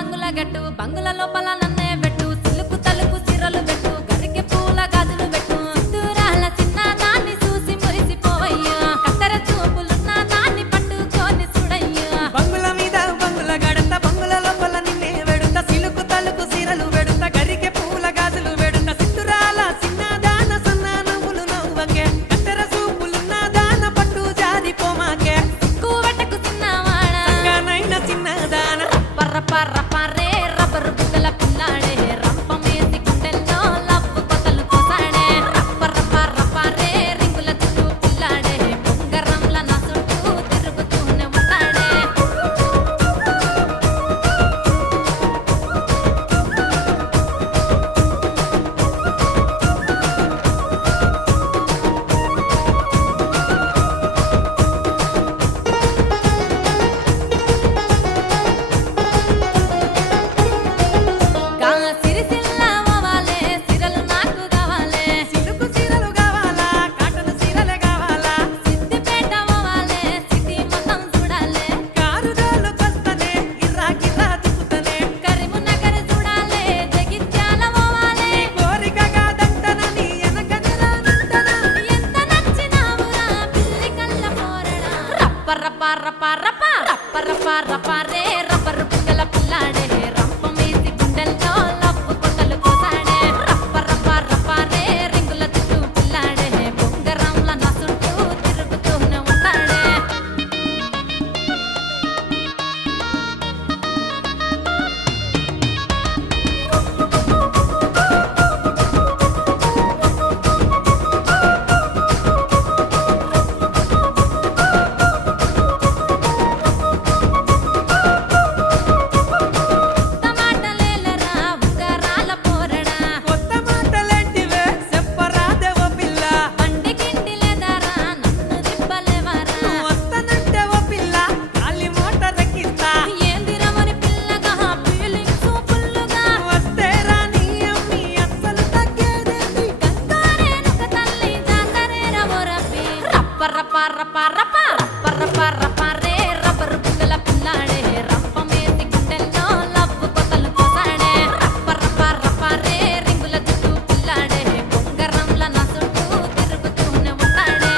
బంగుల గట్టు బంగుల లోపల నన్నే పెట్టు సిలుకు తలుకు సిరలు పెట్టు గరికి పూల గాజులు పెట్టు దూరాల చిన్న దాన్ని చూసి మురిసిపోవయ్యా కత్తెర చూపులున్న దాన్ని పట్టుకొని చూడయ్యా బంగుల మీద బంగుల గడత బంగుల లోపల నిన్నే వెడుత సిలుకు తలుకు సిరలు వెడుత గరికి పూల గాజులు వెడుత సిద్ధురాల చిన్న దాన సన్న నవ్వులు నవ్వకే కత్తెర చూపులున్న దాన పట్టు జాది పోమాకే కూవటకు చిన్నవాడ సంగానైన చిన్న దాన పర్రే రబ్బరు బుగ్గల పిల్లాడే రంపమేసి గుండెల్లో లవ్వు కొతలు కోసాడే రప్పరే రింగుల చుట్టూ పిల్లాడే బొంగరంల నా చుట్టూ తిరుగుతూనే ఉంటాడే గా సిరిసిల్ల ఓవాలే సిరలు నాకు కావాలే సిలుకు సిరలు కావాలా కాటన్ సిరలే కావాలా సిద్దిపేట ఓవాలే సిటీ మొత్తం చూడాలే కారు దోలుకొస్తనే గిర్రా గిర్రా తిప్పుతనే కరీంనగర్ చూడాలే జగిత్యాల ఓవాలే కోరిక కాదంటనని ఎనక నిరానంటనా ఎంత నచ్చినావురా పిల్లి కళ్ళ పోరడా రప్పరే రబ్బరు బుగ్గల పిల్లాడే రంపమేసి గుండెల్లో లవ్వు కొతలు కోసాడే రప్పరే రింగుల చుట్టూ పిల్లాడే బొంగరంల నా చుట్టూ తిరుగుతూనే ఉంటాడే టమాటలేలరా ఉంగరాల పోరడా కొత్త మాటలేంటివే చెప్పరాదే ఓ పిల్ల బండి గిండి లేదరా నన్ను దిబ్బలేవరా వస్తనంటే ఓ పిల్ల గాలి మోటార్ ఎక్కిస్తా ఏందిరమని పిల్లగా ఫీలింగ్స్ ఫుల్లుగా వస్తే రాని అమ్మి అస్సలు తగ్గేదేంటి గంగారేనుక తల్లి జాతరేర ఓరబ్బి రప్పరే రబ్బరు బుగ్గల పిల్లాడే రంపమేసి గుండెల్లో లవ్వు కొతలు కోసాడే రప్పరే రింగుల చుట్టూ పిల్లాడే బొంగరంల నా చుట్టూ తిరుగుతూనే ఉంటాడే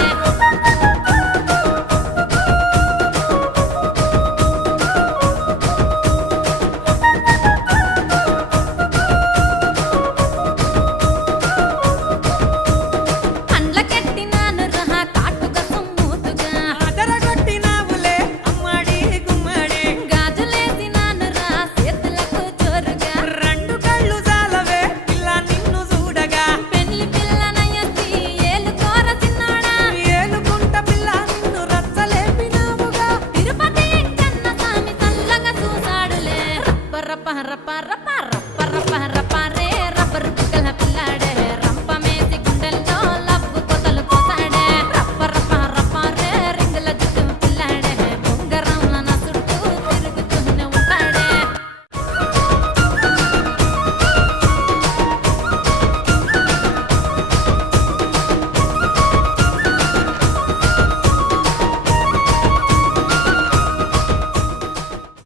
అండ్లకెట్టినాను రహ కాటుగా సొమ్ముతుగా అదరగొట్టినావులే అమ్మాడి గుమ్మడి గాజులేసినాను రా చేతులకు జోరుగా రెండు కళ్ళు జాలవే పిల్ల నిన్ను చూడగా పెళ్లి పిల్లనయ్యొచ్చి ఏలుకోర చిన్నోడా ఏలుకుంట పిల్ల నిన్ను రచ్చలేపినావుగా తిరుపతి ఎంకన్న స్వామి చల్లగా చూసాడులే రప్ప రే